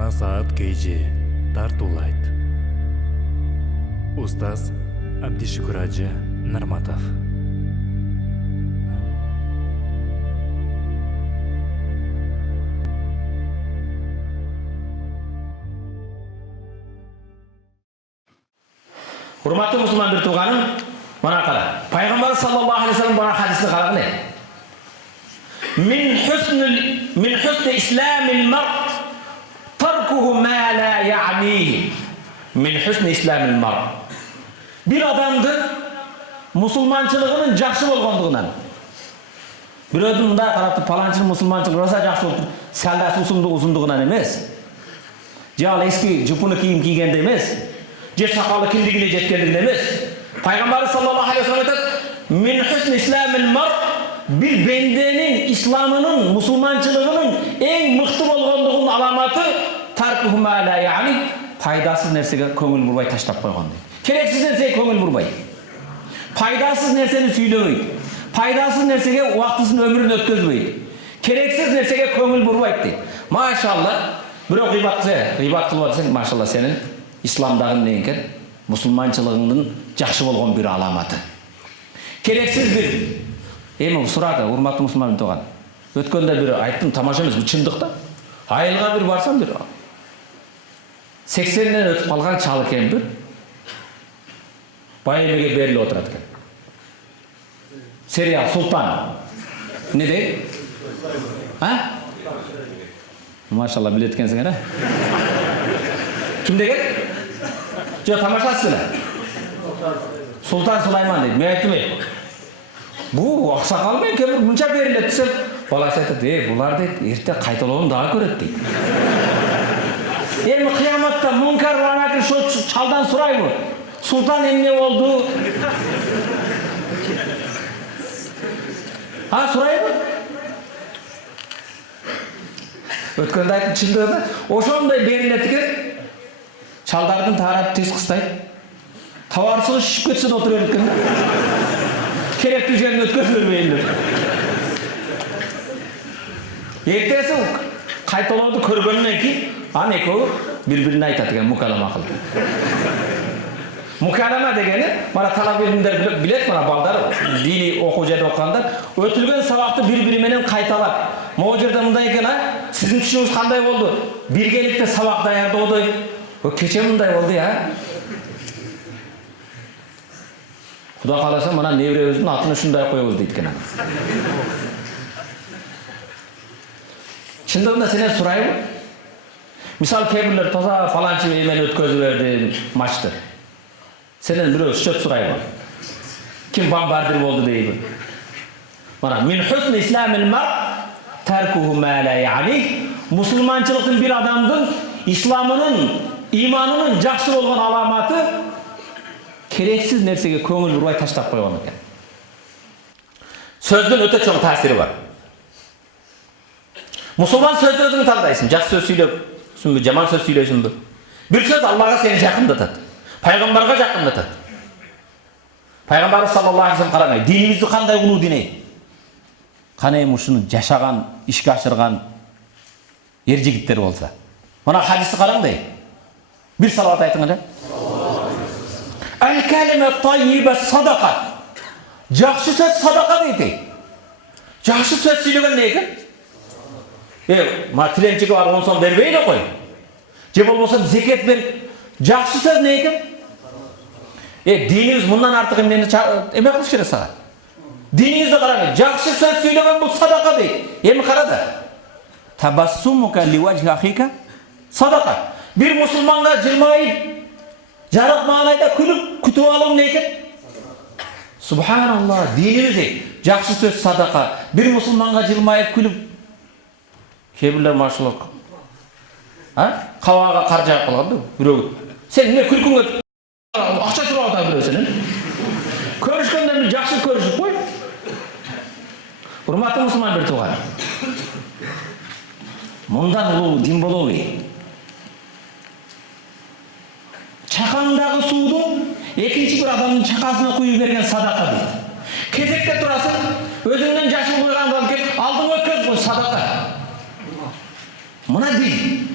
Жаңа саат KG тартуулайт. Устаз Абдишукур Ажы Нарматов. Hurmatli musulmon bir tuğanım, bana qara. Peygamber sallallahu aleyhi ve sellem bana hadisini qara ne? Min husni islamil mar' tarkuhu ma la ya'nihi. Min husni islamil mar'. Bir adamdır musulmançılığının жақсы болғандығынан. Біреудің мындай қарапты паланчының musulmançılığı роса жақсы болып, сәлдасы ұзындығынан емес. Же ал eski жұпыны киім кигенде емес. Же сақалы кіндігіне жеткендігін емес. Пайғамбар саллаллаху алейхи ва саллям айтады: "Min husni islamil mar" bir бенденің исламының, мұсылманшылығының ең мықты болғандығының аламаты таркуху ма ла яъни, пайдасыз нәрсеге көңіл бұрмай таштап қойған дейді. Керексіз нәрсеге көңіл бұрмай. Пайдасыз нәрсені сөйлемейді. Пайдасыз нәрсеге уақытысын өмірін өткізбейді. Керексіз нәрсеге көңіл бұрмайды дейді. Машалла, біреу ғибат қылып жатсаң, машалла сенің исламдағы не екен? Мұсылманшылығыңның жақсы болған бір аламаты. Керексіз бір Эми сурады, урматтуу мусулман туган. Өткөндө бир айттым, тамаша эмес, бул чындыкта. Айылга бир барсам бир 80ден өтүп калган чал экен бир. Байымеге берилип отурат экен. Сериал Султан. Не дейт? Машалла билет экенсиңер, а? Ким деген? Жо тамашасыз эле. Султан Сулайман дейт. Мен айттым, bu ақсақалмен кемір мұнша беріледі десем, баласы айтады: бұлар дейді, ерте қайталауын дағы көреді дейді. Енді қияматта мұнкар ланакер шалдан сұрай бұл. Сұлтан емне болды? Сұрай бұл? Өткенде айтын шындығы, ошондай беріледі кен, шалдардың тарап тез қыстайды. Тауарсығы шішіп кетсін отыр өткен. Керекті жерін өткізілмейді. Ертесі қайталауды көргеннен кейін, ан екеуі бір-біріне айтады екен, мукалама қылды. Мукалама дегені, мана талап елімдер білет, мана балдар, дини оқу жерде оқығандар, өтілген сабақты бір-біріменен қайталап. Моу жерде мұндай екен, сіздің түшіңіз қандай болды? Біргелікте сабақ даярдауды, кеше мұндай болды, Құда қаласа, мына невребіздің атын үшіндай қойыңыз дейді екен. Шындығында сенен сұрайын. Мисал, кейбірлер таза фаланчы емен өткізі берді матчты. Сенен біреу счет сұрайын. Кім бомбардир болды дейбі. Мана, min husni islamil mar tarkuhu ma la ya'ni. Мұсылманшылықтың бір адамдың исламының, иманының жақсы болған аламаты керексіз нәрсеге көңіл бұрмай таштап қойған екен. Сөздің өте чоң тәсірі бар. Мұсылман сөзді өзің таңдайсың. Жақсы сөз сөйлесің бе, жаман сөз сөйлесің бе? Bir сөз Аллаға сені жақындатады. Пайғамбарға жақындатады. Пайғамбар саллаллаху алейхи ва саллям қараңай, динімізді қандай ұлы дин? Қане мұшыны жашаған, ішкі ашырған ер жігіттер болса. Мына хадисті қараңдай. Bir салават айтыңыз. Әл-кәліме тайиба садақа. Жақсы сөз садақа дейді. Жақсы сөз сөйлеген не екен? Ма тіленшігі бар, оны сон бермейді қой. Же болмаса зекет бер. Жақсы сөз не екен? Диніңіз мұндан артық емені еме қылыш керек саған. Диніңізді қараңыз. Жақсы сөз сөйлеген бұл садақа дейді. Емі қарады. Табассумука ливаджи ахика садақа. Bir мұсылманға жылмайып, жарық маңайда күліп, күтіп алу не екен? Субханалла, диніміз жақсы сөз садақа. Bir мұсылманға жылмайып, күліп, кейбірлер машалла қауаға қар жағып қалғанды біреу. Сен не күлкіңе ақша сұрап отыр біреу сенен? Көрішкендерді жақсы көрішіп қой. Hurmatli мұсылман бір туған. Мұндан ұлы дин болу керек. Чақандағы суды екінші бір адамның чақасына құйып берген садақа дейді. Кезекте тұрасың, өзіңнен жашын қойғандан келіп, алдың өткіз бұл садақа. Мына дин.